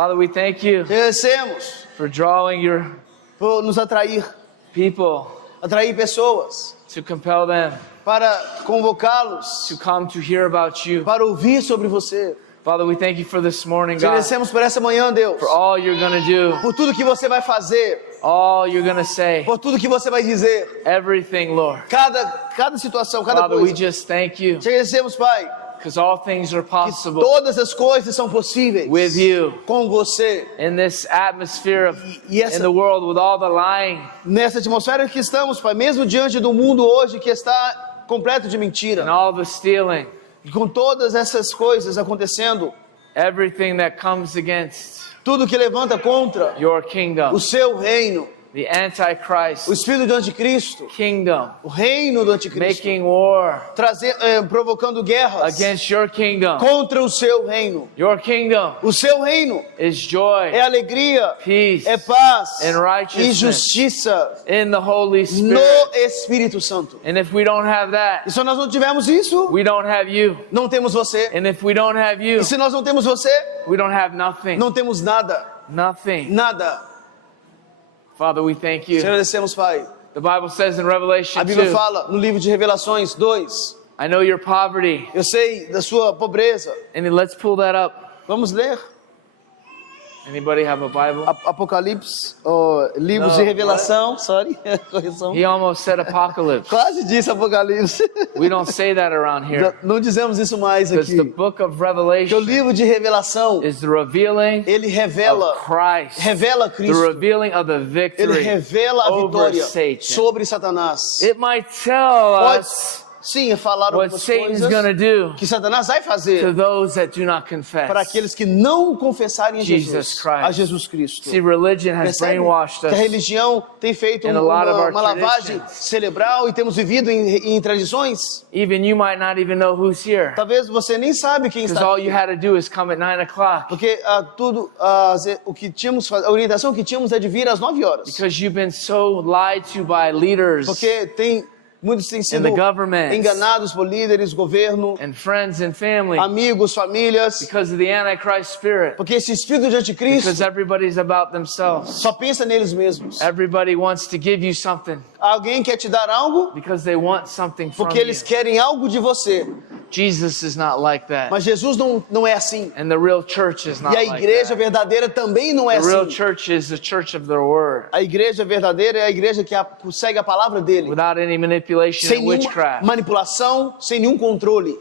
Father, we thank you Te agradecemos for drawing your por nos atrair pessoas, to compel them para convocá-los, to come to hear about you. para ouvir sobre você. Father, we thank you for this morning, Te God, agradecemos por essa manhã, Deus, for all you're going to do, por tudo que você vai fazer, all you're going to say, por tudo que você vai dizer, everything, Lord. cada situação, cada Father, we coisa. just thank you Te agradecemos, Pai, because all things are que possible todas as coisas são possíveis with you com você. in this atmosphere of E essa- in the world with all the lying Nessa atmosfera que estamos, Pai, mesmo diante do mundo hoje que está completo de and mentira, all the stealing, e com todas essas coisas acontecendo, everything that comes against tudo que levanta contra your kingdom, o seu reino, the Antichrist o espírito do anticristo, kingdom, o reino do anticristo, making war provocando guerras against your kingdom. contra o seu reino. Your kingdom O seu reino is joy, é alegria, peace, é paz and righteousness e justiça in the Holy no Spirit. Espírito Santo. And if we don't have that, E se nós não tivermos isso, we don't have you. não temos você. And if we don't have you, E se nós não temos você, we don't have nothing. não temos nada. Nothing. Nada. Father, we thank Te you. agradecemos, Pai. The Bible says in Revelation A Bíblia 2, fala no livro de Revelações 2. I know your poverty. Eu sei da sua pobreza. And then let's pull that up. Vamos ler Anybody have a Bible? Apocalipse, livros Não, de Revelação. Sorry, correção. He almost said apocalypse. Quase disse Apocalipse. We don't say that around here. Não dizemos isso mais Because aqui. the book of Porque o Revelation livro de Revelação, is the revealing ele revela, of Christ. revela The Cristo. revealing of the Ele victory revela a over vitória Satan. sobre Satanás. It might tell Pode, us sim, falar what algumas Satan's coisas going to do que Satanás vai to fazer those that do not confess. para aqueles que não confessarem Jesus Christ. a Jesus Cristo. See, religion has Percebe brainwashed que a us. religião tem feito in a lot of our uma lavagem traditions. cerebral e temos vivido em tradições. Even you might not even know who's here. Talvez você nem sabe quem Because está all aqui. you had to do is come at 9 o'clock. Porque o que tínhamos, a orientação que tínhamos é de vir às 9 horas. Because you've been so lied to by leaders Porque muitos têm sido the government. enganados por líderes, governo, and friends and family amigos, famílias. because of the Antichrist spirit. Porque esse espírito de anticristo Because everybody's about themselves. só pensa neles mesmos. Everybody wants to give you something Alguém quer te dar algo because they want something from porque eles you. querem algo de você. Jesus is not like that. Mas Jesus não é assim. And the real church is not E a like igreja that. verdadeira também não é The real assim. church is the church of their word. A igreja verdadeira é a igreja que segue a palavra dele. Without any manipulation Sem and nenhuma witchcraft. manipulação, sem nenhum controle.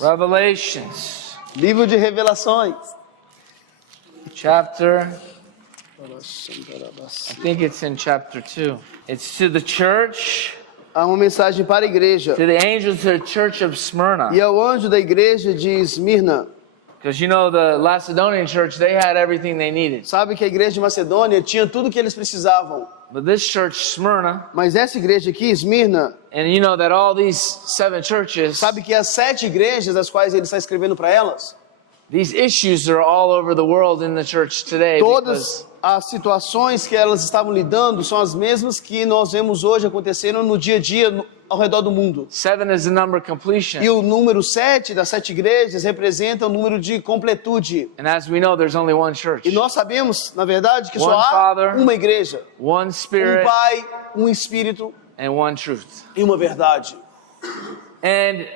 Revelations Livro de Revelações. chapter, I think it's in chapter 2. It's to the church, Há uma mensagem para a igreja. to the angels to the church of Smyrna. E ao anjo da igreja de Esmirna. Because you know the Macedonian church, they had everything they needed. Sabe que a igreja de Macedônia tinha tudo que eles precisavam. But this church, Smyrna, Mas essa igreja aqui, Esmirna, and you know that all these 7 churches, sabe que as 7 igrejas das quais ele está escrevendo para elas, these issues are all over the world in the church today. todas as situações que elas estavam lidando são as mesmas que nós vemos hoje acontecendo no dia a dia ao redor do mundo. 7 is the number of completion. E o número 7 das 7 igrejas representa o número de completude. And as we know, there's only one church. E nós sabemos, na verdade, que só One há Father, uma igreja, one Spirit, Pai, Espírito and one truth. e uma verdade. And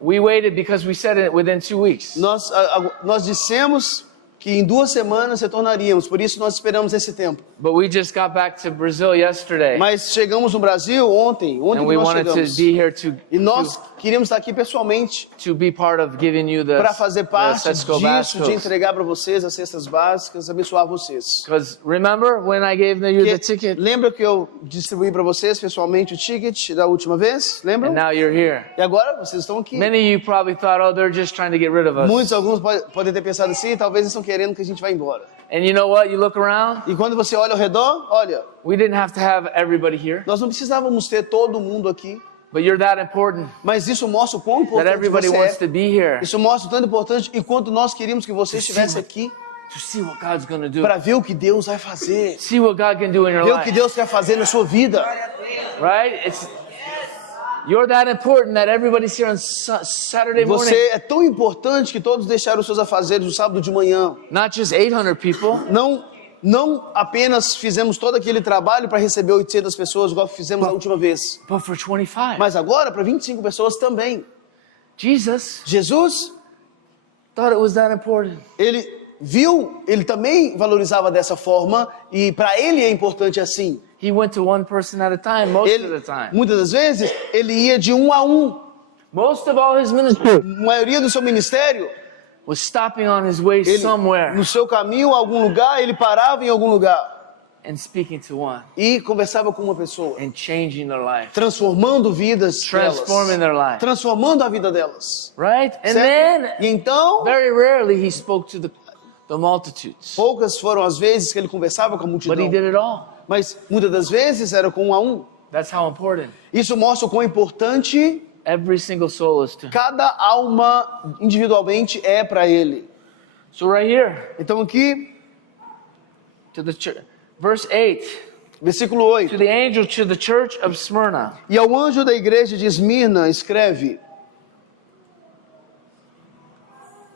we waited because we said it within 2 weeks. Nós dissemos que em 2 semanas retornaríamos, por isso nós esperamos esse tempo. But we just got back to Brazil yesterday. Mas chegamos no Brasil ontem And que we nós wanted to chegamos. be here to E nós queríamos estar aqui pessoalmente to be part of giving you the para fazer parte Sesco disso, de Bascos. entregar para vocês as cestas básicas, abençoar vocês. Because remember when I gave you the ticket? Lembra que eu distribuí para vocês pessoalmente o ticket da última vez? Lembram? And now you're here. E agora vocês estão aqui. Many of you probably thought, oh, they're just trying to get rid of us. Alguns podem ter pensado assim, talvez eles estão querendo que a gente vá embora. And you know what? You look around, E quando você olha ao redor, olha, we didn't have to have everybody here. nós não precisávamos ter todo mundo aqui, But you're that important mas isso mostra o quão that importante everybody você wants é. to be here Isso mostra o tanto importante e quanto nós queríamos que você estivesse aqui to see what God's going to do. para ver o que Deus vai fazer, See what God can do in your ver o que life. Deus quer fazer na sua vida. Right? It's You're that important that everybody's here on Saturday morning. Você é tão importante que todos deixaram os seus afazeres no sábado de manhã. Not just 800 people. Não apenas fizemos todo aquele trabalho para receber 800 pessoas, igual fizemos a última vez. But for 25. Mas agora para 25 pessoas também. Jesus thought it was that important. Ele também valorizava dessa forma e para ele é importante assim. He went to one person at a time, most of the time. Muitas das vezes ele ia de um a um. Most of all his ministry A maioria do seu ministério, was stopping on his way somewhere no seu caminho a algum lugar, ele parava em algum lugar and speaking to one e conversava com uma pessoa, and changing their life, transformando vidas transforming their life, transformando a vida delas. right? And Certo? then E então, very rarely he spoke to the multitudes, poucas foram as vezes que ele conversava com a but he multidão, did it all. mas muitas das vezes era com um a um. That's how important Isso mostra o quão importante every single soul is to him. cada alma individualmente é para ele. So right here, Então aqui, to the church, verse 8, versículo to 8. the angel to the church of Smyrna, E ao anjo da igreja de Esmirna escreve: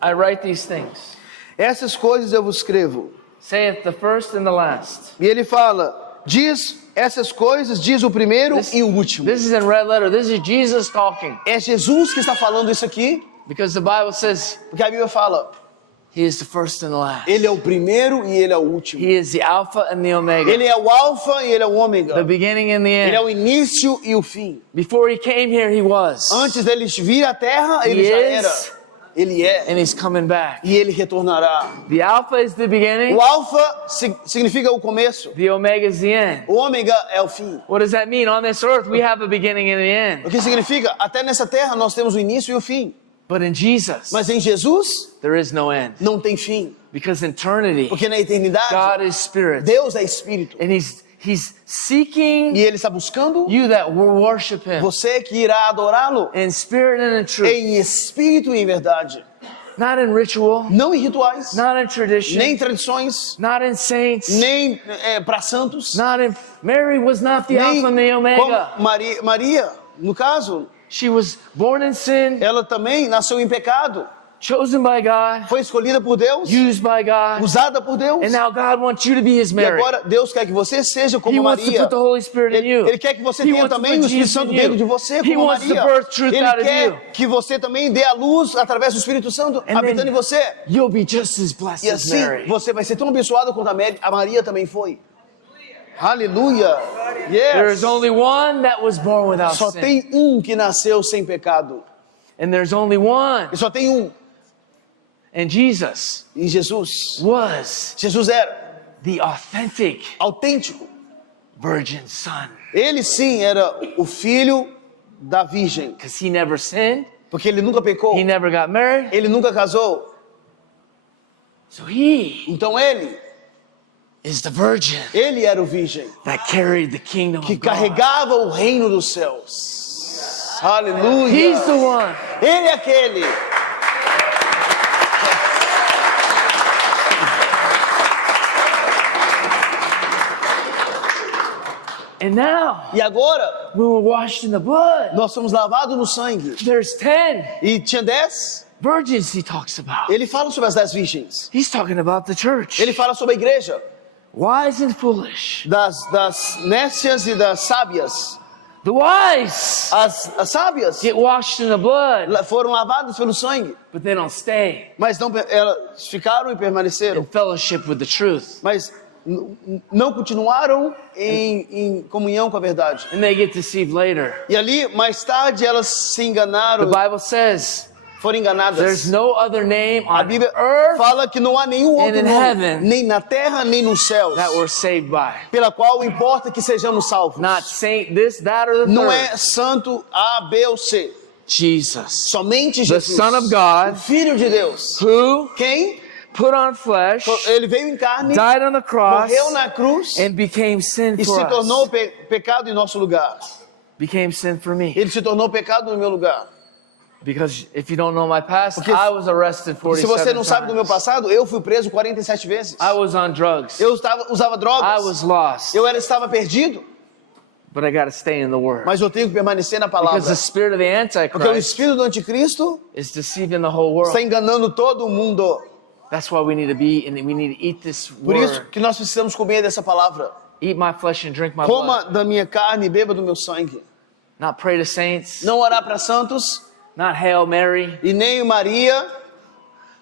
I write these things. essas coisas eu vos escrevo. Saith the first and the last. E ele fala, diz essas coisas, diz o primeiro e o último. This is in red letter. This is Jesus talking. É Jesus que está falando isso aqui, Because the Bible says porque a Bíblia fala, he is the first and the last. ele é o primeiro e ele é o último. He is the Alpha and the Omega. Ele é o alfa e ele é o ômega. The beginning and the Ele é end. o início e o fim. Before he came here, he was. Antes dele vir à terra, ele He já is. era. Ele é And he's coming back. e ele retornará. The Alpha is the beginning. O alfa significa o começo. The Omega is the end. O ômega é o fim. What does that mean? On this earth, we have a beginning and the end. O que significa? Até nessa terra nós temos o início e o fim. But in Jesus, Mas em Jesus there is no end. não tem fim. Because in eternity, Porque na eternidade, God is spirit. Deus é espírito. And he's seeking E ele está buscando you that will worship him você que irá adorá-lo in spirit and in truth. em espírito e em verdade. Not in ritual, Não em rituais, not in tradition, nem em tradições, not in saints, nem para santos, not in... Mary was not the nem Alpha and the Omega. como Maria, no caso, She was born in sin, ela também nasceu em pecado. chosen by God, Foi escolhida por Deus, used by God, usada por Deus. and now God wants you to be His E Mary. agora Deus quer que você seja He como wants to Maria. put the Holy Spirit in you. Ele quer que você He tenha wants to também put o Espírito Jesus Santo in dentro you. de você, He como wants to Maria. birth truth Ele out of you. quer que você também dê a luz através do Espírito Santo And habitando then em você. you'll be just as blessed E as assim Mary. você vai ser tão abençoado quanto a Maria também foi. Aleluia. There is Yes. only one that was born without Só sin. tem um que nasceu sem pecado. And there's only one. E só tem um And Jesus em Jesus. was Jesus era the authentic autêntico. virgin son. Ele sim era o filho da virgem, Because he never sinned. porque ele nunca pecou. He never got married. Ele nunca casou. So he Então ele is the virgin era o virgem that carried the kingdom que of God. carregava o reino dos céus. Aleluia. He's the one. Ele é aquele. And now, E agora we were washed in the blood. nós somos lavados no sangue. There's 10 E tinha 10. virgins he talks about. Ele fala sobre as 10 virgens. He's talking about the church. Ele fala sobre a igreja, Wise and foolish. das nécias e das sábias. The wise As sábias get washed in the blood, foram lavadas pelo sangue, but they don't stay mas não, elas ficaram e in permaneceram, fellowship with the truth. mas não continuaram em comunhão com a verdade. And they get deceived later. E ali, mais tarde, elas se The enganaram, Bible says foram enganadas. there's no other name A on Bíblia earth fala que não há nenhum outro in nome, heaven nem na terra, nem nos céus, that we're saved by. pela qual importa que sejamos salvos. Not saint this, that, or the Não third. é santo A, B ou C. Jesus, Somente the Jesus, Son of o God, Filho de Deus. who Quem? put on flesh, Ele veio em carne, died on the cross, morreu na cruz and became sin e for se tornou us. pecado em nosso lugar. Became sin for me. Ele se tornou pecado no meu lugar. Because if you don't know my past, Porque I was arrested Se 47 você não sabe do meu times. passado, eu fui preso 47 vezes. I was on drugs. Eu usava I drogas. was lost. Eu estava perdido. but I got to stay in the Word. mas eu tenho que permanecer na Because palavra. the spirit of the Porque o Antichrist espírito do anticristo is deceiving the whole world. está enganando todo mundo. That's why we need to be and we need to eat this Por isso Word. que nós precisamos comer dessa palavra. Eat my flesh and drink my Coma blood. da minha carne e beba do meu sangue. Not pray to saints, Não orar para santos not Hail Mary, e nem Maria,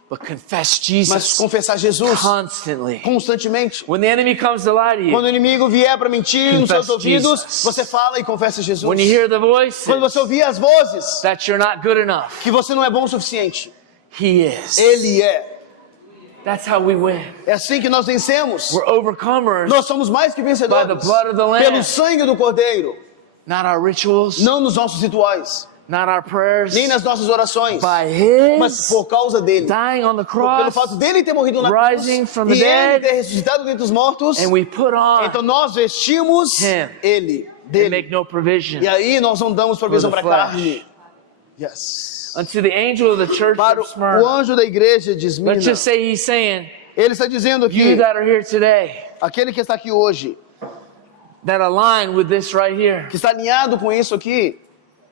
but confess mas Jesus confessar Jesus constantly. constantemente. When the enemy comes to lie to Quando o you, inimigo vier para mentir nos seus Confess ouvidos, Jesus. você fala e confessa Jesus. when you hear the voice Quando você ouvir as vozes that you're not good enough, que você não é bom o suficiente, He is. Ele é. That's how we win. É assim que nós vencemos. We're overcomers, Nós somos mais que By the vencedores blood of the Lamb. pelo sangue do Cordeiro, not our rituals, não nos nossos rituais, not our prayers, nem nas nossas orações, by mas His por causa dele. dying on the Pelo cross, fato dele ter morrido na rising cruz from the e ele dead, ter ressuscitado dentre os mortos, and we put on então nós vestimos Him. ele, and dele. make no provision. E aí nós não damos provisão For para the a flesh. carne. Yes. Unto the angel of the church Para of o Smyrna, anjo da igreja de Esmirna, let's just say He's saying, ele está dizendo you que that are here today, aquele que está aqui hoje, that align with this right here, que está alinhado com isso aqui,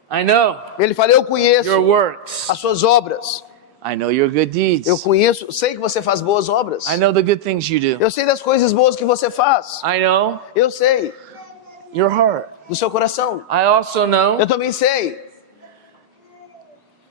I know ele fala, eu conheço your works. as suas obras. I know your good deeds. Eu conheço, sei que você faz boas obras. I know the good things you do. Eu sei das coisas boas que você faz. I know Eu sei your heart. do seu coração. I also know Eu também sei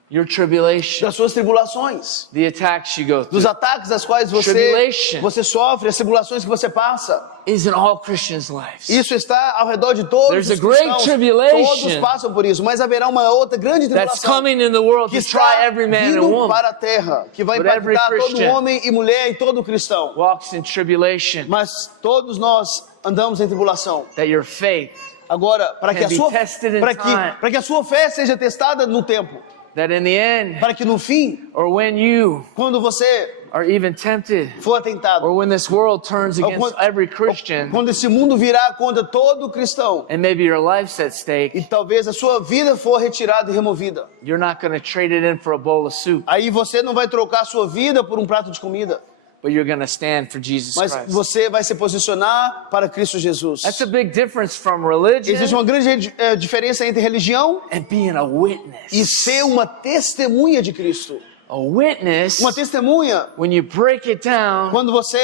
your tribulation, das suas tribulações, the attacks you go through. dos ataques das quais Tribulation. você sofre, as tribulações que você passa. Is in all Christians' lives. Isso está ao redor de todos There's os a great cristãos. tribulation Todos passam por isso, mas haverá uma outra grande That's tribulação coming in the world que to try está every man and vindo woman. para a terra, que vai But every impactar todo Christian homem e mulher e todo cristão. Walks in tribulation, Mas todos nós andamos em tribulação. that your faith, Agora, para que Can a be sua tested in para time. que a sua fé seja testada no tempo, that in the end, para que no fim, or when you quando você are even tempted, for atentado, or when this world turns ou against every ou Christian, quando esse mundo virar contra todo cristão, and maybe your life's at e stake, talvez a sua vida for retirada e removida, you're not going to trade it in for a bowl of soup, aí você não vai trocar a sua vida por um prato de comida, but you're going to stand for Jesus mas Christ. você vai se posicionar para Cristo Jesus. That's a big difference from religion Existe uma grande diferença entre religião and being a witness. e ser uma testemunha de Cristo. A witness, Uma testemunha, when you break it down, quando você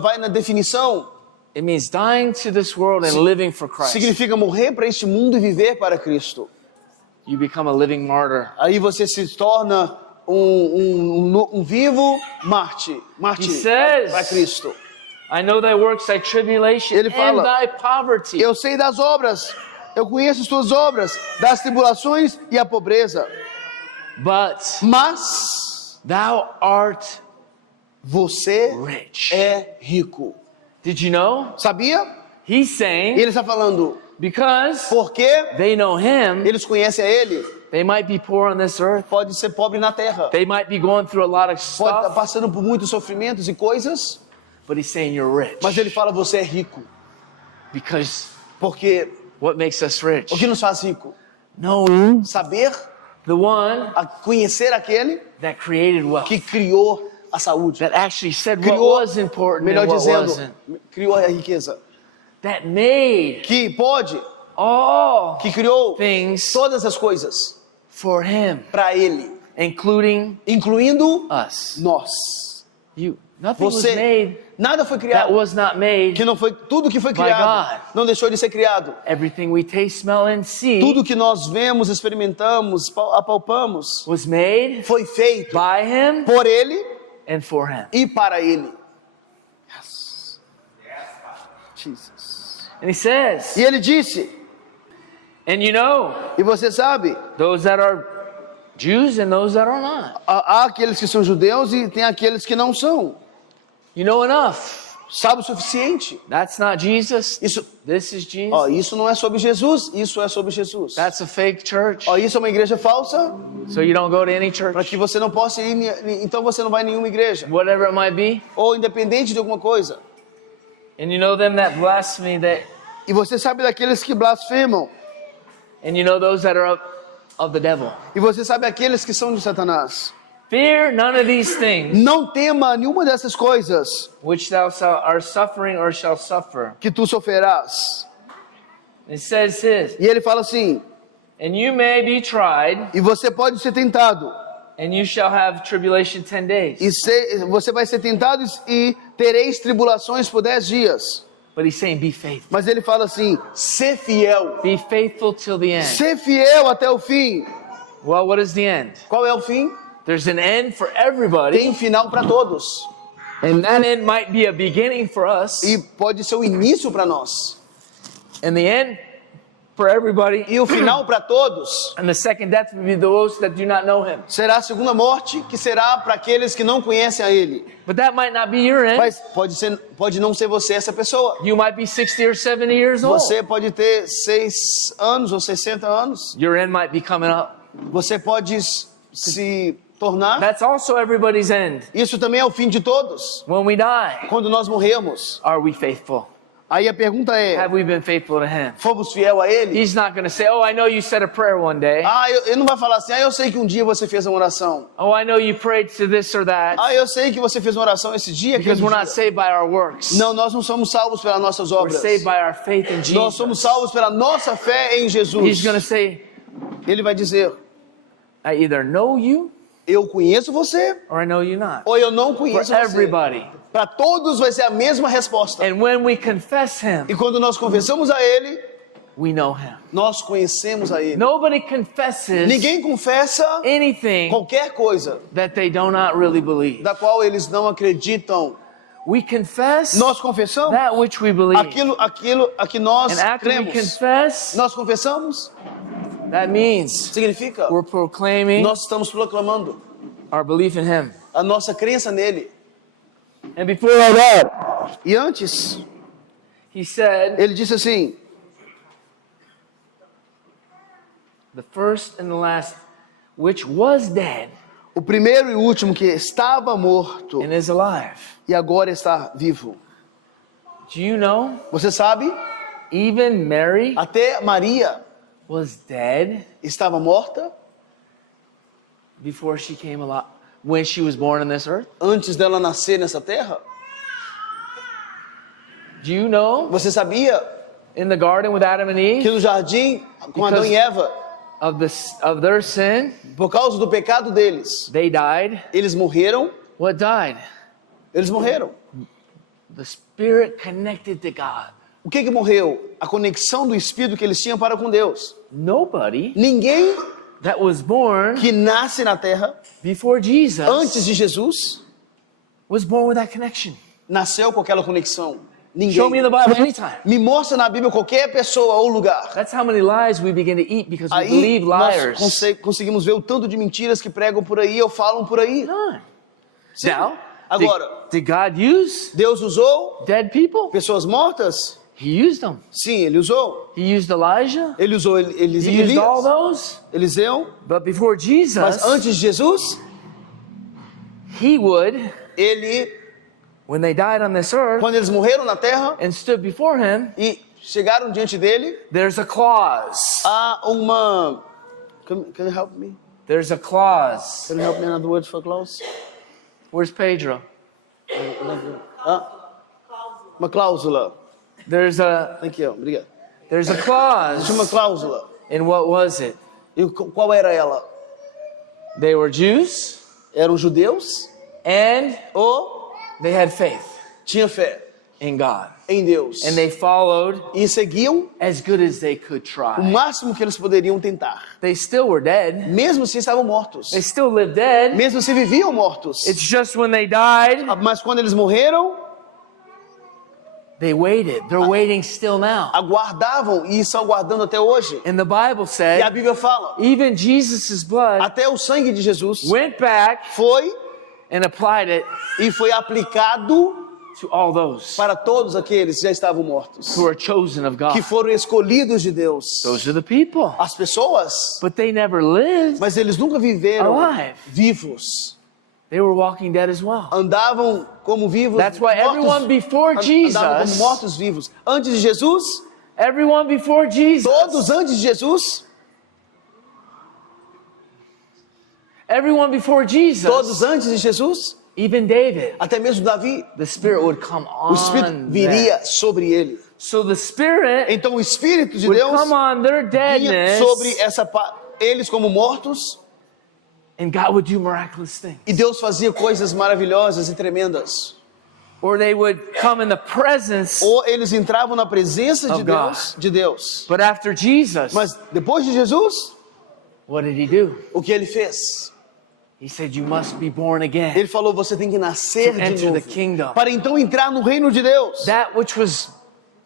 vai na definição, it means dying to this world and living for Christ. significa morrer para este mundo e viver para Cristo. You become a living martyr. Aí você se torna um vivo mártir He says, para Cristo. I know thy works, thy tribulation, Ele and fala, thy poverty. Eu sei das obras, eu conheço as tuas obras, das tribulações e a pobreza. But Mas thou art você rich. é rico. Did you know? Sabia? He's saying, Ele está falando, because porque they know him, eles conhecem a Ele, they might be poor on this earth. pode ser pobre na terra, They might be going through a lot of pode estar stuff. passando por muitos sofrimentos e coisas, But he's saying you're rich. mas Ele fala, você é rico. Because Porque what makes us rich? o que nos faz rico? Knowing Saber, the one conhecer aquele that created wealth. que criou a saúde. That actually said what Criou, was important melhor and what dizendo, wasn't. criou a riqueza. That made Que pode, all que criou things todas as coisas for him, para Ele, including incluindo us. nós. You. Nothing was Você, made nada foi that criado, was not made. que não foi, tudo que foi by criado, God. não deixou de ser criado. Everything we taste, smell, and see Tudo que nós vemos, experimentamos, apalpamos, was made foi feito by him por Ele and for him. e para Ele. Jesus. And he says, E Ele disse, and you know, e você sabe, those that are Jews and those that are not. há aqueles que são judeus e tem aqueles que não são. You know enough. Sabe o suficiente. That's not Jesus. Isso, This is Jesus. ó, isso não é sobre Jesus, isso é sobre Jesus. That's a fake church. Ó, isso é uma igreja falsa, So you don't go to any para church, que você não possa ir, então você não vai em nenhuma igreja, whatever it might be. ou independente de alguma coisa. And you know them that blaspheme, that, E você sabe daqueles que blasfemam, and you know those that are of the devil. e você sabe aqueles que são de Satanás. Fear none of these things Não tema nenhuma dessas coisas which thou are suffering or shall suffer. que tu sofrerás. It says this, E ele fala assim: and you may be tried, e você pode ser tentado, and you shall have tribulation 10 days. você vai ser tentado e tereis tribulações por 10 dias. But he's saying, be faithful. Mas ele fala assim: ser fiel. Be faithful till the end. Ser fiel até o fim. Well, what is the end? Qual é o fim? There's an end for everybody. Tem final para todos. And that end might be a beginning for us. E pode ser o início para nós. And the end for everybody. E o final para todos And the second death will be those that do not know him. será a segunda morte, que será para aqueles que não conhecem a Ele. But that might not be your end. Mas pode não ser você essa pessoa. You might be 60 or 70 years old. Você pode ter 6 anos ou 60 anos. Your end might be coming up. Você pode se tornar. That's also everybody's end. Isso também é o fim de todos. When we die, Quando nós morremos. are we faithful? Aí a pergunta é: Have we been faithful to him? fomos fiel a Ele? He's not going to say, oh, I know you said a prayer one day. Ele não vai falar assim: eu sei que um dia você fez uma oração. Oh, I know you prayed to this or that. Eu sei que você fez uma oração esse dia. Because aquele we're not dia. saved by our works. Não, nós não somos salvos pelas nossas We're obras. saved by our faith in Nós somos Jesus. salvos pela nossa fé em Jesus. He's going to say, Ele vai dizer: I either know you eu conheço você or I know you not. ou eu não For conheço você. everybody. Para todos vai ser a mesma resposta. And when we confess him, E quando nós confessamos a Ele, we know him. nós conhecemos a Ele. Nobody confesses Ninguém confessa anything qualquer coisa that they do not really believe. da qual eles não acreditam. We confess Nós confessamos that which we believe. aquilo a que nós And after we cremos. confess, Nós confessamos, that means significa we're proclaiming nós estamos proclamando our belief in him. a nossa crença nele. And before all that, E antes, he said, ele disse assim: the first and the last, which was dead o primeiro e o último que estava morto and is alive. e agora está vivo. Do you know, Você sabe? even Mary Até Maria was dead estava morta before she came alive, when she was born on this earth? antes dela nascer nessa terra. Do you know, Você sabia in the garden with Adam and que Eve, no jardim com Adão e Eva, of their sin, por causa do pecado deles, they died. eles morreram? What died? Eles morreram. The spirit connected to God. O que morreu? A conexão do espírito que eles tinham para com Deus. Nobody Ninguém that was born que nasce na terra before Jesus antes de Jesus was born with that connection. nasceu com aquela conexão. Show me in the Ninguém. Bible anytime. Me mostra na Bíblia qualquer pessoa ou lugar. That's how many lies we begin to eat because we Aí believe nós liars. conseguimos ver o tanto de mentiras que pregam por aí ou falam por aí. None. Sim. Now, Agora, did God use Deus usou dead people? pessoas mortas? He used them. Sim, Ele usou. He used Elijah. Ele usou He used all Elias, those. Eliseu. But before Mas Jesus, antes de Jesus, he would, ele, when they died on this earth quando eles morreram na terra and stood before him, e chegaram diante dele, there's a clause. há uma. Can you help me? There's a clause. Can you help me another word for close? Where's Pedro? Uma cláusula. There's a Aqui, ó, obrigado. there's a Existe uma clause. cláusula. And what was it? E qual era ela? They were Jews Eram judeus and ou they had faith tinham fé in God. em Deus. And they followed E seguiam as good as they could o try. máximo que eles poderiam tentar. They still were dead. Mesmo se estavam mortos. They still lived dead. Mesmo se viviam mortos. It's just when they died, Mas quando eles morreram, they waited. They're waiting still now. aguardavam e estão aguardando até hoje. And the Bible E a said, Bíblia fala, even Jesus' blood até o sangue de Jesus went back foi and applied it e foi aplicado to all those para todos aqueles que já estavam mortos, who are chosen of que God. foram escolhidos de Deus. Those are the people. As pessoas, But they never lived. mas eles nunca viveram Alive. vivos. They were walking dead as well. Andavam como vivos, That's why everyone before andavam como Jesus, mortos vivos. Antes de Jesus, everyone before Jesus, todos antes de Jesus, everyone before Jesus, todos antes de Jesus, even David, até mesmo Davi, the Spirit would come o Espírito on them. viria sobre ele. So the Spirit Então o Espírito de would Deus come on their vinha deadness, sobre eles como mortos, and God would do miraculous things. e Deus fazia coisas maravilhosas e tremendas. Or they would come in the presence. Ou eles entravam na presença Of de Deus. But after Jesus, Mas depois de Jesus, what did he do? o que ele fez? He said, you must be born again. Ele falou, você tem que nascer To de enter the novo, kingdom. para então entrar no reino de Deus. That which was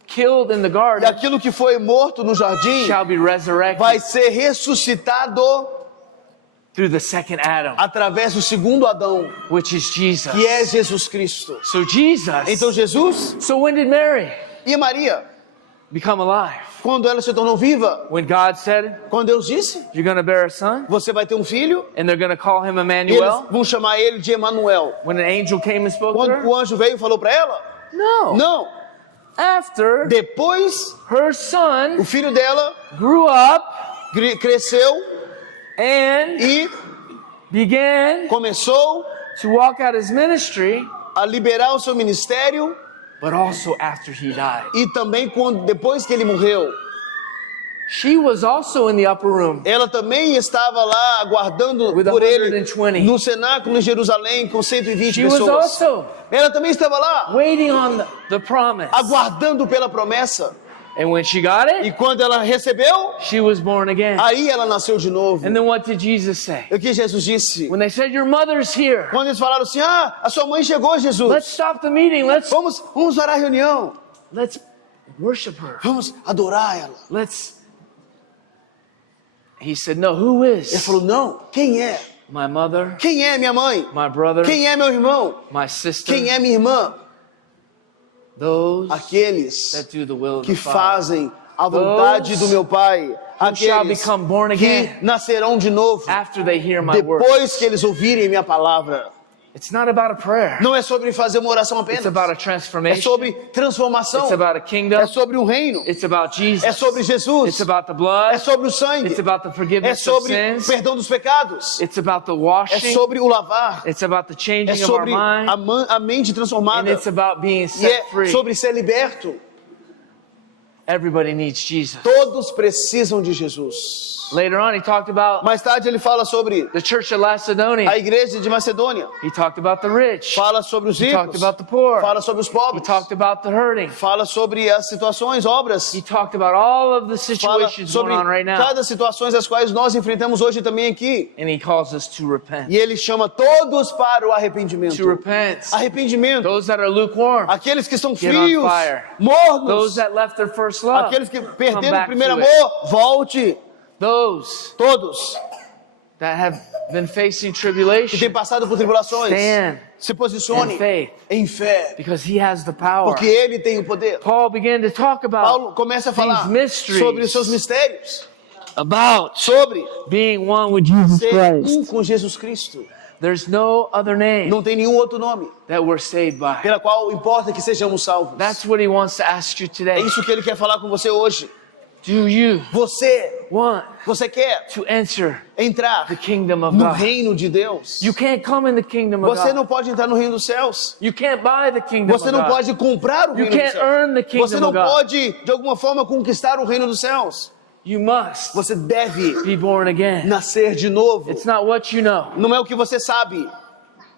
killed in the E garden aquilo que foi morto no jardim shall be resurrected vai ser ressuscitado through the second Adam, através do segundo Adão, which is Jesus. que é Jesus Cristo. So Jesus, Então Jesus so when did Mary e Maria, become alive? quando ela se tornou viva, When God said, quando Deus disse, you're going to bear a son, você vai ter um filho, and they're going to call him e eles Emmanuel. vão chamar ele de Emanuel. When an angel came and spoke to Quando her? o anjo veio e falou para ela, No. não. After Depois, her son o filho dela grew up cresceu and e began começou to walk out his ministry, a liberar o seu ministério, but also after he died. e também depois que ele morreu, She was also in the upper room ela também estava lá aguardando with por ele 120. no cenáculo em Jerusalém com 120 She was pessoas. also Ela também estava lá waiting on the promise. aguardando pela promessa. And when she got E it, quando ela recebeu, she was born again. aí ela nasceu de novo. And then what did Jesus say? E o que Jesus disse? When they said, your mother's here, Quando eles falaram assim, a sua mãe chegou, let's Jesus. stop the meeting. Let's Vamos orar a reunião. worship her. Vamos adorar ela. He said, no, who Ele is? falou, não, quem é? My mother, Quem é minha mãe? my brother, Quem é meu irmão? my sister, Quem é minha irmã? those Aqueles that do the will of que the Father. fazem a vontade do meu Pai. shall Aqueles become born que again nascerão de novo After they hear my word. depois que eles ouvirem minha palavra. It's not about a prayer. Não é sobre fazer uma oração It's apenas. about a É transformation. sobre transformação. It's about a kingdom. É sobre um reino. It's about Jesus. É sobre Jesus. It's about the blood. É sobre o sangue. It's about the É forgiveness of sobre sins. o perdão dos pecados. It's about the É washing. sobre o lavar. It's about the É changing of our sobre mind. a mente And transformada. it's about being E set é free. sobre ser liberto. Everybody needs Jesus. Todos precisam de Jesus. Later on, he talked about Mais tarde ele fala sobre the church of a Lacedonia. igreja de Macedônia. He talked about the rich. Fala sobre os He talked ricos. about the poor. Fala sobre os He pobres. talked about the hurting. Fala sobre as situações, obras. He talked about all of the Fala situations sobre going on right now. cada situações as quais nós enfrentamos hoje também aqui. And he calls us to repent. E ele chama todos para o arrependimento. To repent. Arrependimento. Those that are lukewarm. Aqueles que estão Get on frios, fire. mornos. Those that left their first love. Aqueles que Come perderam o back primeiro to it. amor, volte. Those Todos that have been facing que tribulation. têm passado por tribulações, Stand se posicione in faith. em fé, Because he has the power. porque ele tem o poder. Paul began to talk about Paulo começa a falar these mysteries. sobre os seus mistérios, about sobre being one with Jesus ser Christ. com Jesus Cristo. There's no other name Não tem nenhum outro nome that we're saved by. pela qual importa que sejamos salvos. That's what he wants to ask you É today. isso que ele quer falar com você hoje. Do you want Você quer to enter entrar the kingdom of no God? reino de Deus. You can't come in the kingdom of Você God. não pode entrar no reino dos céus. You can't buy the kingdom Você of não God. pode comprar o You reino dos can't céus. earn the kingdom Você não of God. pode, de alguma forma, conquistar o reino dos céus. You must Você deve be born again. nascer de novo. It's not what you know. Não é o que você sabe.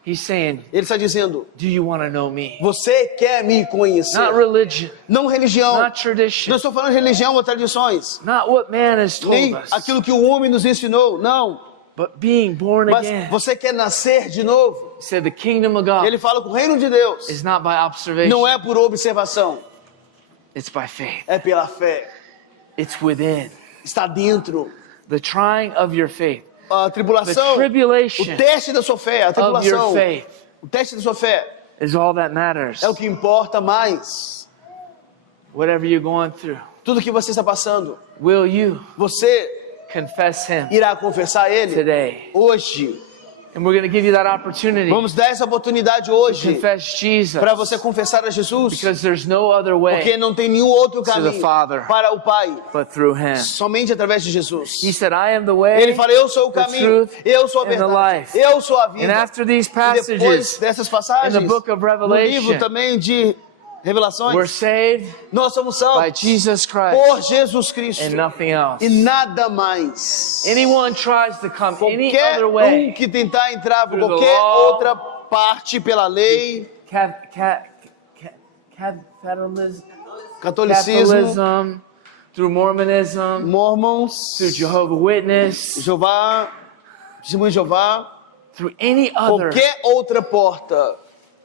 He's saying, Ele está dizendo, do you want to know me? você quer me conhecer. Not religion, Não religião. not tradition, Não estou falando de religião ou tradições. not what man has told Nem us, aquilo que o homem nos ensinou. Não. but being born Mas again. você quer nascer de novo. He said the kingdom of God Ele fala que o reino de Deus is not by observation, não é por observação. it's by faith. É pela fé. It's within. Está dentro. The trying of your faith, A tribulação, the tribulation o teste da sua fé, a of your tribulação, faith o teste da sua fé is all that matters. é o que importa mais. Whatever you're going through, Tudo que você está passando, will you você confess Him irá confessar a Ele today? hoje. And we're going to give you that opportunity Vamos dar essa oportunidade to hoje confess Jesus, para você confessar a Jesus, because there's no other porque way não tem nenhum outro the caminho Father. para o Pai, but through Him. somente através de Jesus. He said, I am the way, Ele fala, eu sou o the caminho, truth, eu sou a and the verdade, life. eu sou a And vida. after these E depois passages dessas in passagens, the book of no livro Revelation, também de Revelações. We're saved Nós somos by salvos Jesus por Christ Jesus Cristo and nothing else. e nada mais. Anyone tries to come any Qualquer other way, que tentar entrar por through the qualquer law, outra parte pela lei, catolicismo, Catholicism, through Mormonism, mormons, through Jehovah's Witness, Jeová, testemunho de Jeová, through any other qualquer outra porta,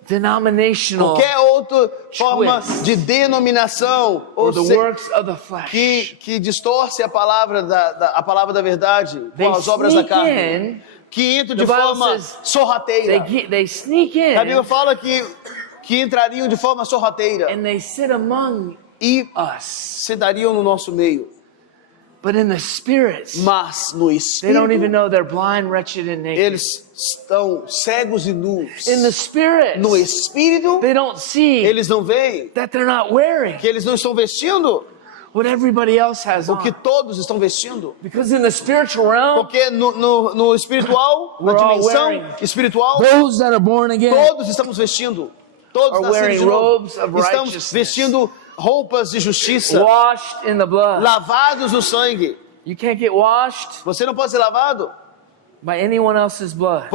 denominational qualquer outra forma twist, de denominação or ou the works of the flesh, que distorce a palavra a palavra da verdade they com as obras da sneak carne, in, que entram the de Bible forma says sorrateira. they sneak A Bíblia in fala que entrariam de forma sorrateira and they sit among e us. sentariam no nosso meio, But in the spirits, mas no they don't even espírito know they're blind, wretched, and naked. eles estão cegos e nus. In the spirits, No espírito they don't see eles não veem that they're not wearing que eles não estão vestindo what everybody else has o que on. todos estão vestindo. Because in the spiritual realm, Porque no espiritual, na We're all dimensão wearing espiritual, those that are born again todos estamos vestindo. Todos are nascidos wearing de novo. robes of Estamos righteousness, vestindo roupas de justiça, washed in the blood. lavados no sangue. You can't get washed Você não pode ser lavado by anyone else's blood.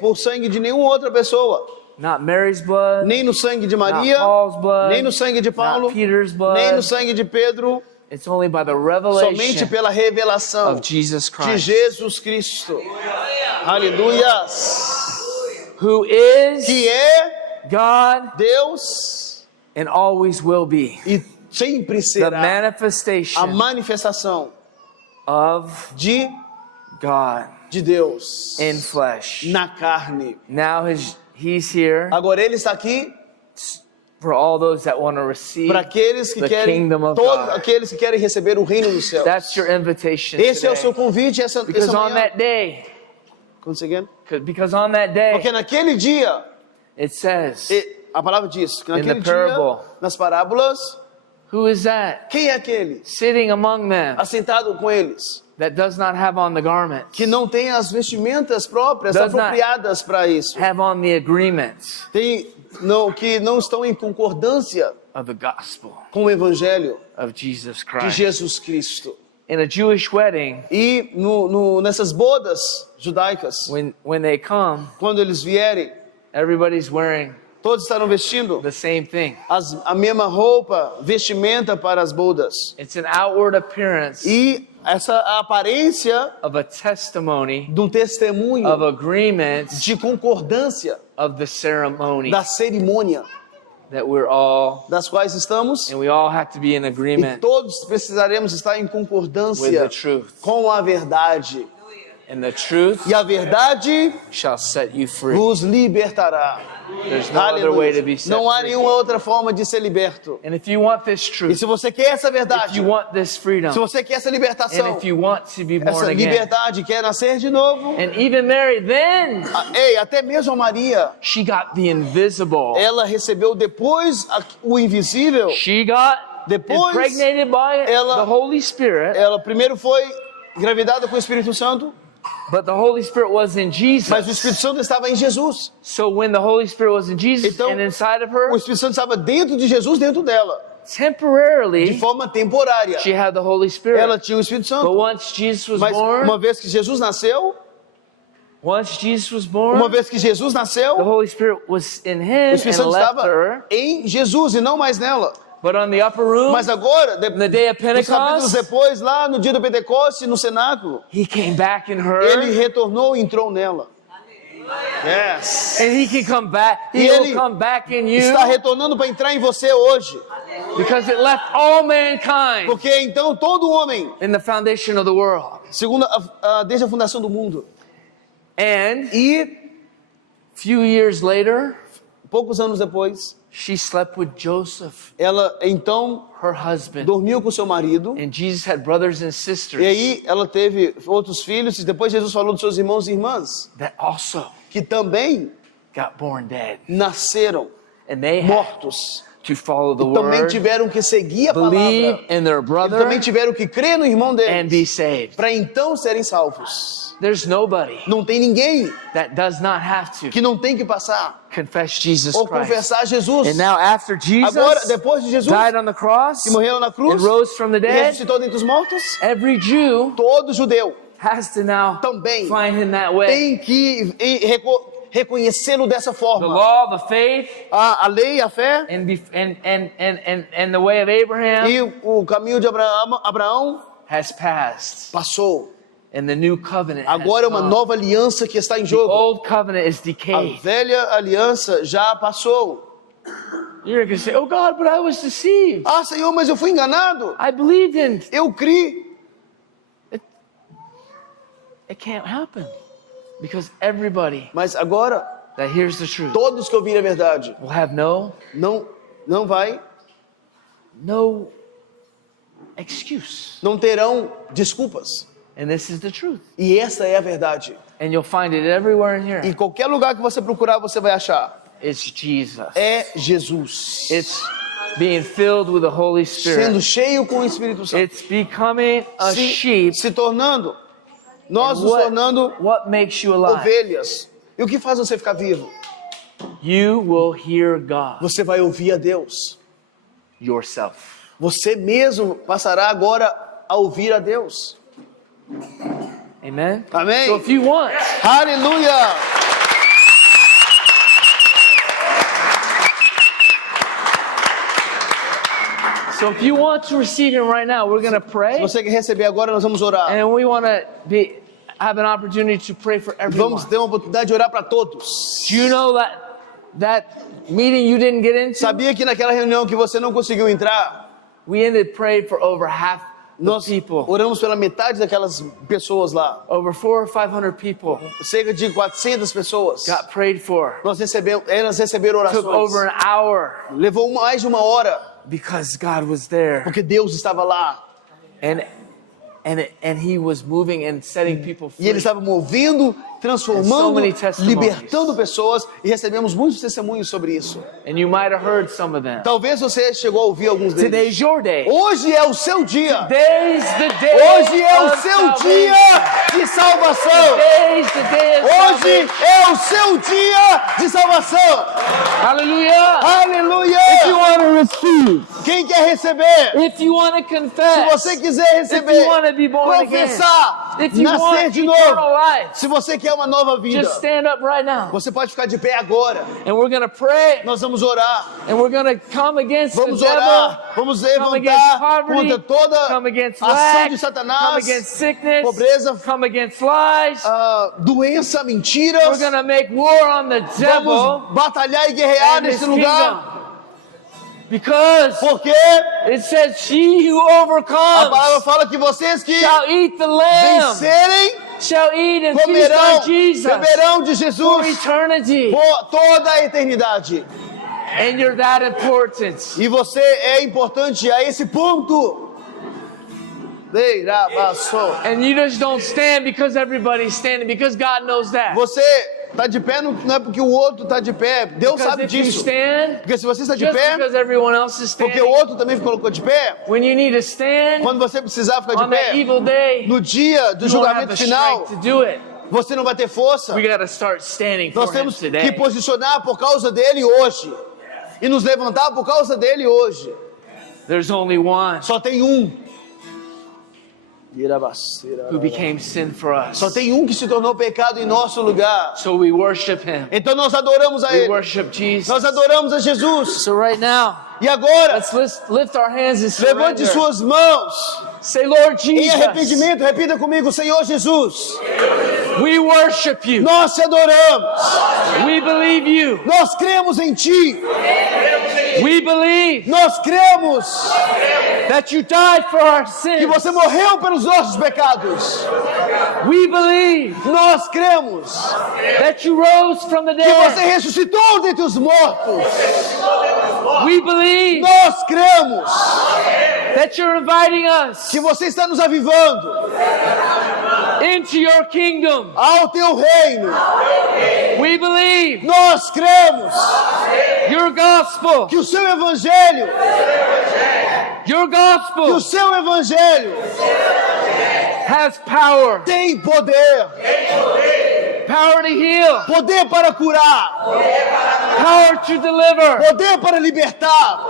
por sangue de nenhuma outra pessoa. Not Mary's blood, Nem no sangue de Maria, not Paul's blood, nem no sangue de Paulo, not Peter's blood. nem no sangue de Pedro. It's only by the Somente revelation pela revelação of Jesus de Christ, Jesus Cristo. Aleluias. who is Que é God Deus and always will be. e sempre The será a manifestation manifestação of de God Deus in flesh. na carne. Now he's here Agora ele está aqui for all those that want to receive. para aqueles que the querem, kingdom of todos God. aqueles que querem receber o reino dos céus. That's your invitation Esse é o today. seu convite essa Because on manhã. that day, Conseguindo? because on that day, Porque naquele dia, it says, a palavra diz que naquele the parable, dia, nas parábolas, who is that quem é aquele sitting among them assentado com eles that does not have on the garment, que não tem as vestimentas próprias Does not apropriadas para isso? have on the agreement Que não estão em concordância of the gospel com o evangelho of Jesus de Christ? Jesus Cristo. In a Jewish wedding, E nessas bodas judaicas, when they come, quando eles vierem, everybody's wearing todos estarão vestindo the same thing. a mesma roupa, vestimenta para as bodas. It's an outward appearance E essa aparência of a testimony de um testemunho of agreement de concordância of the ceremony da cerimônia that we're all, das quais estamos, and we all have to be in e agreement todos precisaremos estar em with concordância the truth. com a verdade. And the truth E a verdade shall set you free. vos libertará. There's no other way to be set Não há free. nenhuma outra forma de ser liberto. And if you want this E truth, se você quer essa if verdade, you want this freedom, se você quer essa and libertação, if you want to be born essa again, liberdade, quer nascer de novo, and even Mary, then ei, até mesmo a Maria, she got the invisible. ela recebeu depois o invisível. She got Depois, impregnated by ela- the Holy Spirit, Ela primeiro foi engravidada com o Espírito Santo, but the Holy Spirit was in mas o Jesus. Espírito Santo estava em Jesus. So when the Holy Spirit was in Jesus Então, and inside of her, O Espírito Santo estava dentro de Jesus, dentro dela, de temporarily, forma temporária. she had the Holy Spirit. Ela tinha o Espírito But Santo. once Jesus was Mas born, uma vez que Jesus nasceu, the nasceu, Holy Spirit was in o him Espírito and Santo left estava her. em Jesus e não mais nela. But on the upper room, Mas agora, in the day of nos capítulos Pentecost, depois, lá no dia do Pentecoste, no cenáculo, he came back in ele her, retornou e entrou nela. Yes. and he can come back. E He will ele come back in you Está retornando para entrar em você hoje. because it left all mankind Porque então todo homem, in the foundation of the world. segundo desde a fundação do mundo, And e few years later, poucos anos depois, she slept with Joseph, ela então her husband. dormiu com seu marido. And Jesus had brothers and E sisters aí ela teve outros filhos. E depois Jesus falou dos seus irmãos e irmãs, that also que também got born dead. nasceram And they had mortos. to follow the também word, tiveram que seguir a believe palavra, in their e brother, também tiveram que crer no irmão and be deles, saved. para então serem salvos. There's nobody Não tem ninguém that does not have to que não tem que passar confess Jesus ou Christ. confessar Jesus. And now after Agora, Jesus depois de Jesus, died on the cross que morreu na and cruz rose from the e dead, ressuscitou dentre os mortos, every Jew todo judeu has to now também find him that way. tem que reconhecê-lo dessa The forma. law, the faith, A lei, a fé and the way of Abraham e o caminho de Abraão has passed. passou. And the new covenant has Agora é uma come. nova aliança que está em The jogo. old covenant is A decayed. velha aliança já passou. You're going to say, oh God, but I was deceived. Ah, Senhor, mas eu fui enganado. I believed in. Eu criei. It can't happen. Because everybody Mas agora, that hears the truth todos que ouvirem a verdade, will have no não excuse. não terão desculpas. And this is the truth. E essa é a verdade. And you'll find it everywhere in Em here. qualquer lugar que você procurar, você vai achar. It's Jesus. É Jesus. It's being filled with the Holy Sendo Spirit. cheio com o Espírito Santo. It's becoming a sheep. Se tornando, nós And nos tornando what makes you alive? ovelhas. E o que faz você ficar vivo? You will hear God Você vai ouvir a Deus. yourself. Você mesmo passará agora a ouvir a Deus. Amen? Amém? So if you want, Aleluia! so if you want to receive Him right now, we're going to Se pray. você quer receber agora, nós vamos orar. And we want to have an opportunity to pray for everyone. Vamos ter uma oportunidade de orar para todos. Do you know that meeting you didn't get into? Sabia que naquela reunião que você não conseguiu entrar, We ended praying for over half the nós people. oramos pela metade daquelas pessoas lá. Over 400 or 500 people Cerca de 400 pessoas. got prayed for. Elas receberam Took over orações. an hour Levou mais de uma hora, because God was there. porque Deus estava lá. And He was moving and setting people E Ele free. estava movendo, And so transformando, many testimonies. libertando pessoas. E recebemos muitos testemunhos sobre isso. And you might have heard some of them. Talvez você chegou a ouvir alguns deles. Today's your day. Hoje é o seu dia. Today's the day. Hoje é o of seu salvation. dia de salvação. Today's the day of Hoje salvation. é o seu dia de salvação. Hallelujah. Aleluia! If you want to receive, Quem quer receber? if you want to Se confess, você quiser if you receber, want to be born again, confessar, if you nascer want de eternal novo. life, Se você quer uma nova vida, just stand up right now. você pode ficar de pé agora. And we're going to pray. Nós vamos orar. And we're going to come against Vamos the devil. orar. Vamos Come against levantar poverty. contra toda Come against ação lack. de Come Satanás, against sickness. pobreza, Come against lies. doença, We're mentiras. going to make war on the devil Vamos batalhar e guerrear and his nesse lugar. kingdom. Because Porque it says, "He who a palavra overcomes fala que vocês que shall eat the lamb, vencerem shall eat and feast comerão, on Jesus beberão de for Jesus eternity." por toda a eternidade. And you're that important. E você é importante a esse ponto. And you just don't stand because everybody's standing, because God knows that. Você está de pé não é porque o outro está de pé. Deus Because sabe if you disso. stand, Porque se você está de just pé, because everyone else is porque standing, o outro também colocou de pé, when you need to stand quando você precisar ficar de on that pé, evil day, no dia do you won't have julgamento the final, strength to do it. você não vai ter força. We got to start standing Nós for Him temos que today. posicionar por causa dele hoje. E nos levantar por causa dele hoje. There's only one Só tem um. who became sin for us. Só tem um que se tornou pecado em nosso lugar. So we worship Him. Então nós adoramos a We ele. worship Jesus. Nós adoramos a Jesus. So right now, E agora, let's lift our hands and levante surrender. suas mãos Say, Lord em Jesus, arrependimento. Repita comigo, Senhor Jesus. we worship You. Nós te adoramos. We believe You. Nós cremos em ti. We believe Nós cremos that You died for our que sins. você morreu pelos nossos pecados. We believe Nós cremos that You rose from the que você dead. ressuscitou dentre os mortos. We believe Nós cremos that You're inviting us que você está nos avivando into Your kingdom. ao teu reino. We believe Nós cremos your gospel, que o seu evangelho, your que o gospel seu evangelho has power, tem poder, power to heal, poder para curar, power to deliver, poder para libertar,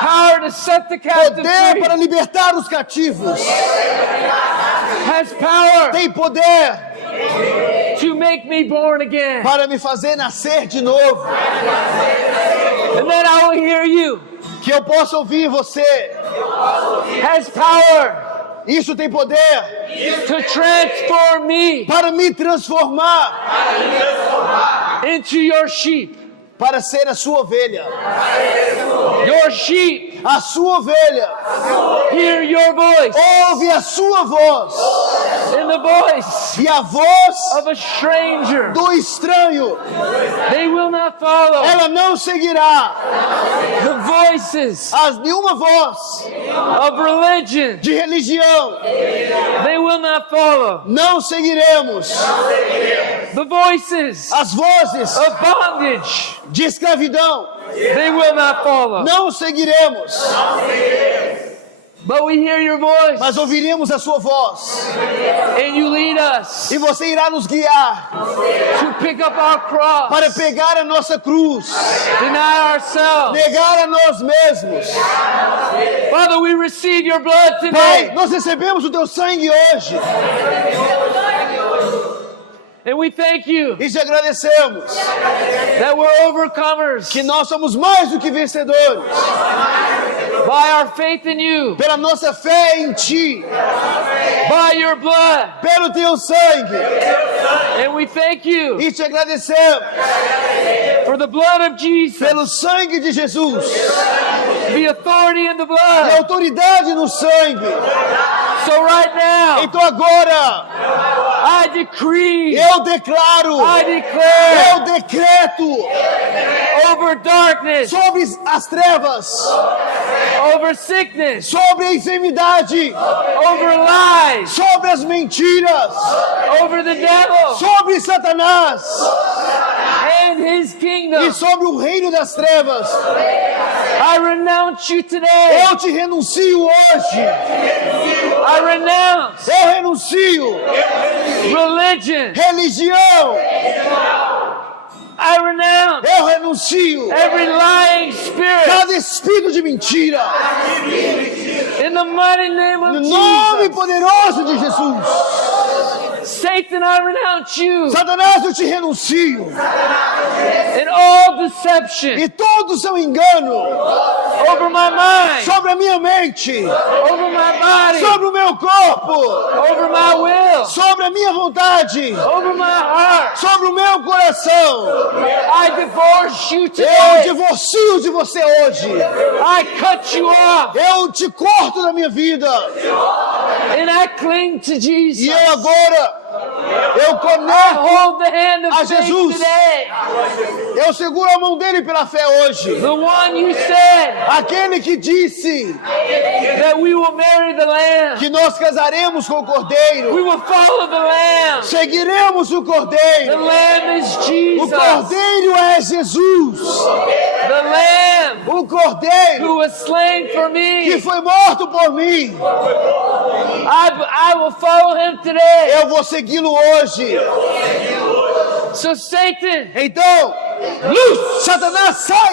power to set the captive poder free, para libertar os cativos, has power tem poder to make me born again. para me fazer nascer de novo, And then I will hear you. que eu possa ouvir você. Has power Isso tem poder to transform me para me transformar, into your sheep. para ser a sua ovelha. Your sheep A sua ovelha hear your voice, ouve a sua voz and the voice e a voz of a stranger do estranho they will not follow. ela não seguirá. The voices Nenhuma voz of religion de religião they will not follow. não seguiremos. The voices As vozes of bondage de escravidão they will not follow. não seguiremos, But we hear your voice, mas ouviremos a sua voz and you lead us e você irá nos guiar to pick up our cross, para pegar a nossa cruz, deny ourselves. negar a nós mesmos. Father, we receive your blood Pai, today, nós recebemos o teu sangue hoje and we thank you e te agradecemos that we're overcomers que nós somos mais do que vencedores by our faith in you, pela nossa fé em ti, by your blood, pelo teu sangue, and we thank you e te agradecemos for the blood of Jesus, pelo sangue de Jesus, the authority in the e blood. autoridade no sangue. So right now, Então agora I decree, eu declaro, I declare eu decreto over darkness, sobre as trevas, over sickness, sobre a enfermidade, over lies, sobre as mentiras, over the devil sobre Satanás and his e kingdom. sobre o reino das trevas. I renounce you today. Eu te renuncio hoje. I renounce Eu renuncio religion. religião. I renounce Eu renuncio every lying spirit cada espírito de mentira. in the mighty name No of nome Jesus. poderoso de Jesus. Satan, I renounce you Satanás, eu te renuncio. in all deception E todo o seu engano over my mind, sobre a minha mente, over my body, sobre o meu corpo, over my will, sobre a minha vontade, over my heart. sobre o meu coração. I divorce you Eu today. divorcio de você hoje. I cut you off Eu te corto da minha vida. and I cling to E Jesus. eu agora, eu I conecto, hold the hand of a faith Jesus. today. eu seguro a mão dele pela fé hoje. The one you said Aquele que disse that we will marry the Lamb. que nós casaremos com o Cordeiro. We will follow the Lamb. Seguiremos o The Cordeiro. Lamb is O Jesus. Cordeiro é Jesus. The Lamb O Cordeiro who was slain for que me. foi morto por mim. I will follow him today. Eu vou segui-lo hoje. So Satan, Então, luz, Satanás, sai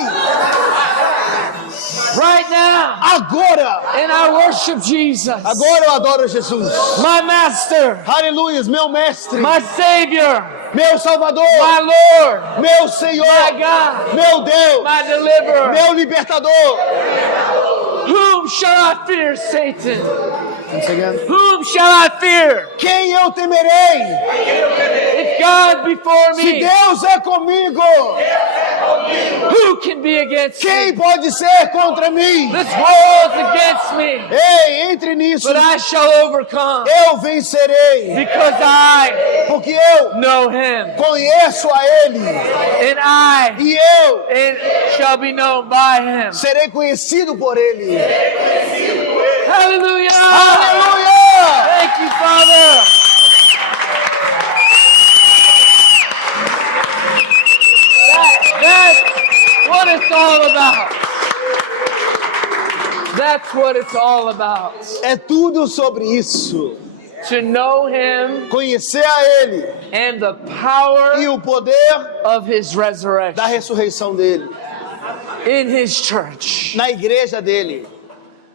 right now, agora. and I worship Jesus, Agora eu adoro Jesus. my Master, Aleluias, meu mestre, my Savior, meu Salvador, my Lord, meu my Senhor, God, meu Deus, my Deliverer. meu libertador. Whom shall I fear, Satan? Whom shall I fear? Quem eu temerei? If God before Se me, Deus é comigo, who can be against quem me? pode ser contra mim? This world's against me, Ei, entre nisso, but I shall overcome eu vencerei, because I porque eu know Him, conheço a Ele and I e eu shall be known by Him. serei conhecido por Ele. Hallelujah! Aleluia! Thank you, Father. what it's all about. That's what it's all about. É tudo sobre isso. To know Him Conhecer a Ele and the power e o poder of His da resurrection ressurreição dele, in His church. na igreja dele.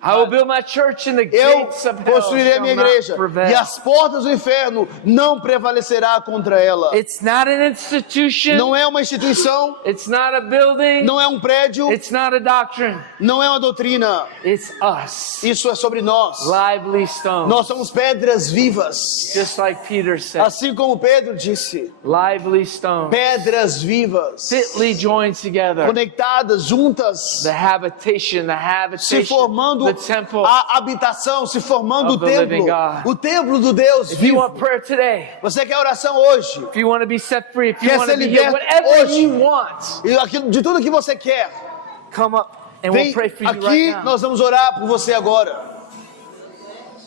I will build my church and the Eu gates of hell construirei a shall minha not igreja prevail. e as portas do inferno não prevalecerá contra ela. It's not an institution. Não é uma instituição, It's not a building. não é um prédio, It's not a doctrine. não é uma doutrina. It's us. Isso é sobre nós. Lively stones. Nós somos pedras vivas. Just like Peter said. Assim como Pedro disse, Lively stones. pedras vivas, Fitly joined together. conectadas, juntas, The habitation se formando the temple. a habitação, se formando o of the living templo, God. o templo do Deus If you vivo. want prayer today, Você quer oração hoje? if you want to be set free, if you Quer want ser to be healed, liberto whatever hoje? you want, E aquilo, de tudo que você quer, come up and we'll vem pray for you aqui, right now. nós vamos orar por você agora.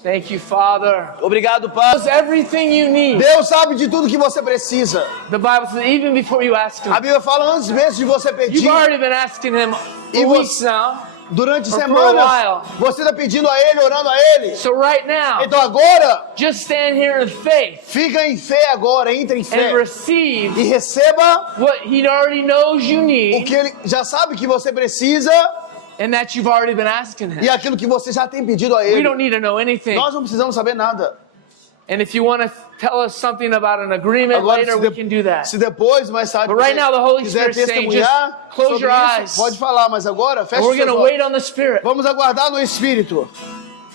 Thank you, Father. Obrigado, Pai. Knows everything you need. Deus sabe de tudo que você precisa. The Bible says even before you ask Him, A Bíblia fala antes mesmo de você you've pedir. already been asking Him E for você- weeks now. Durante for a semanas, while. você está pedindo a Ele, orando a Ele. So right now, Então agora, just stand here in faith fica em fé agora, entre em fé. and receive E receba what He already knows you o need que Ele já sabe que você precisa and that you've already been asking e Him. aquilo que você já tem pedido a We Ele. don't need to know anything. Nós não precisamos saber nada. And if you want to tell us something about an agreement Agora, later, we can do that. se depois, mais tarde, But right você now, the Holy quiser Spirit's saying, testemunhar just close sobre your isso, eyes. pode falar, mas agora feche And os we're seus going to olhos. wait on the Spirit Vamos aguardar no Espírito.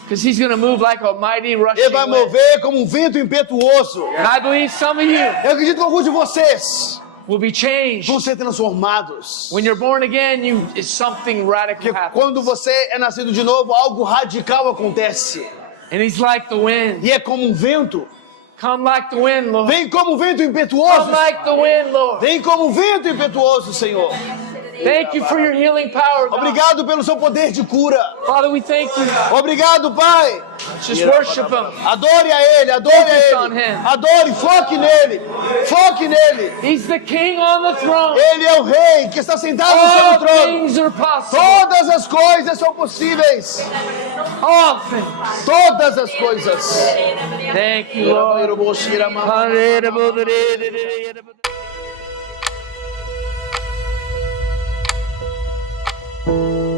because He's going to move like a mighty rushing Ele vai wind. mover como um vento impetuoso. And I believe some of you Eu acredito que alguns de vocês will be changed. vão ser transformados. When you're born again, something radical Porque happens. quando você é nascido de novo, algo radical acontece. And He's like the wind. E é como um vento. Come like the wind, Lord. Vem como um vento Come impetuoso. like the wind, Lord. Vem como um vento impetuoso, Senhor. Thank you for your healing power, God. Obrigado pelo seu poder de cura. Father, we thank you. Obrigado, Pai. Just worship Him. Adore a Ele, adore Focus a on Ele. Him. Adore, foque nele. Foque nele. He's the King on the throne. Ele é o Rei que está sentado no seu All trono. things are possible. Todas as coisas são possíveis. All things. Todas as coisas. Thank you, Lord. Lord.